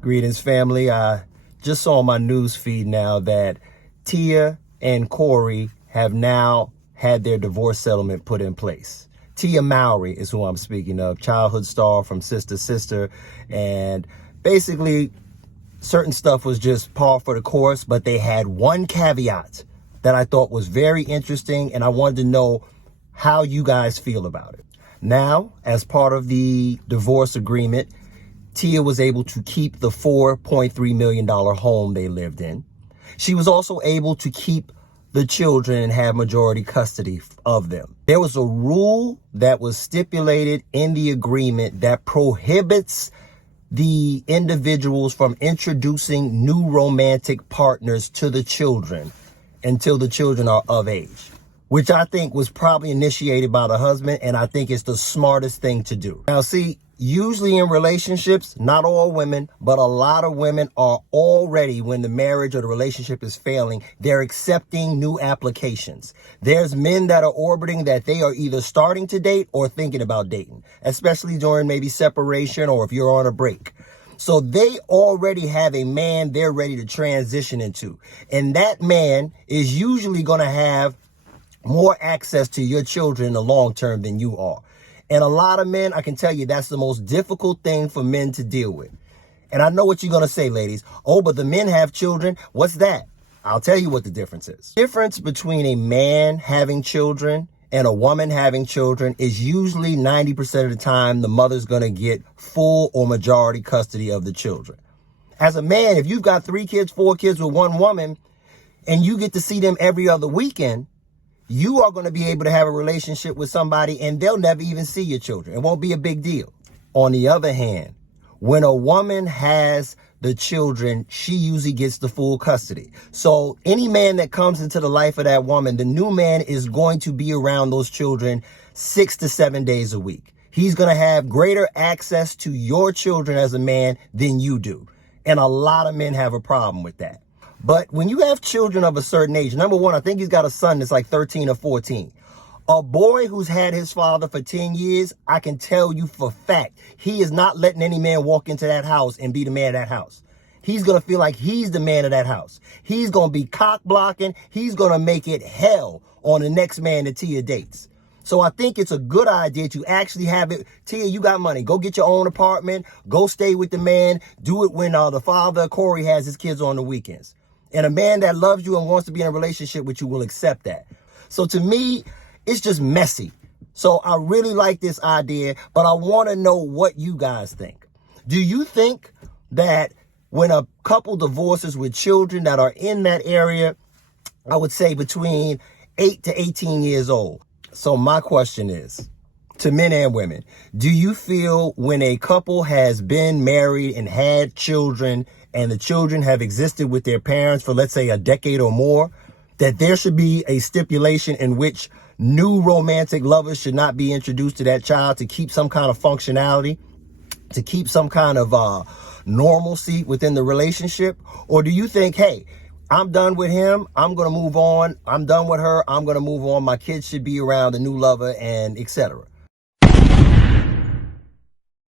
Greetings, family. I just saw on my news feed now that Tia and Corey have now had their divorce settlement put in place. Tia Mowry is who I'm speaking of, childhood star from Sister Sister. And basically, certain stuff was just par for the course, but they had one caveat that I thought was very interesting, and I wanted to know how you guys feel about it. Now, as part of the divorce agreement, Tia was able to keep the $4.3 million home they lived in. She was also able to keep the children and have majority custody of them. There was a rule that was stipulated in the agreement that prohibits the individuals from introducing new romantic partners to the children until the children are of age, which I think was probably initiated by the husband, and I think it's the smartest thing to do. Now, see, usually in relationships, not all women, but a lot of women are already, when the marriage or the relationship is failing, they're accepting new applications. There's men that are orbiting that they are either starting to date or thinking about dating, especially during maybe separation or if you're on a break. So they already have a man they're ready to transition into. And that man is usually going to have more access to your children in the long term than you are. And a lot of men, I can tell you, that's the most difficult thing for men to deal with. And I know what you're going to say, ladies. Oh, but the men have children. What's that? I'll tell you what the difference is. The difference between a man having children and a woman having children is usually 90% of the time the mother's going to get full or majority custody of the children. As a man, if you've got 3 kids, 4 kids with one woman, and you get to see them every other weekend, you are going to be able to have a relationship with somebody and they'll never even see your children. It won't be a big deal. On the other hand, when a woman has the children, she usually gets the full custody. So any man that comes into the life of that woman, the new man is going to be around those children 6 to 7 days a week. He's going to have greater access to your children as a man than you do. And a lot of men have a problem with that. But when you have children of a certain age, number one, I think he's got a son that's like 13 or 14. A boy who's had his father for 10 years, I can tell you for fact, he is not letting any man walk into that house and be the man of that house. He's going to feel like he's the man of that house. He's going to be cock blocking. He's going to make it hell on the next man that Tia dates. So I think it's a good idea to actually have it. Tia, you got money. Go get your own apartment. Go stay with the man. Do it when the father, Corey, has his kids on the weekends. And a man that loves you and wants to be in a relationship with you will accept that. So to me, it's just messy. So I really like this idea, but I want to know what you guys think. Do you think that when a couple divorces with children that are in that area, I would say between 8 to 18 years old? So my question is, to men and women, do you feel when a couple has been married and had children and the children have existed with their parents for, let's say, a decade or more, that there should be a stipulation in which new romantic lovers should not be introduced to that child to keep some kind of functionality, to keep some kind of normalcy within the relationship? Or do you think, hey, I'm done with him, I'm going to move on, I'm done with her, I'm going to move on, my kids should be around the new lover, and etc.?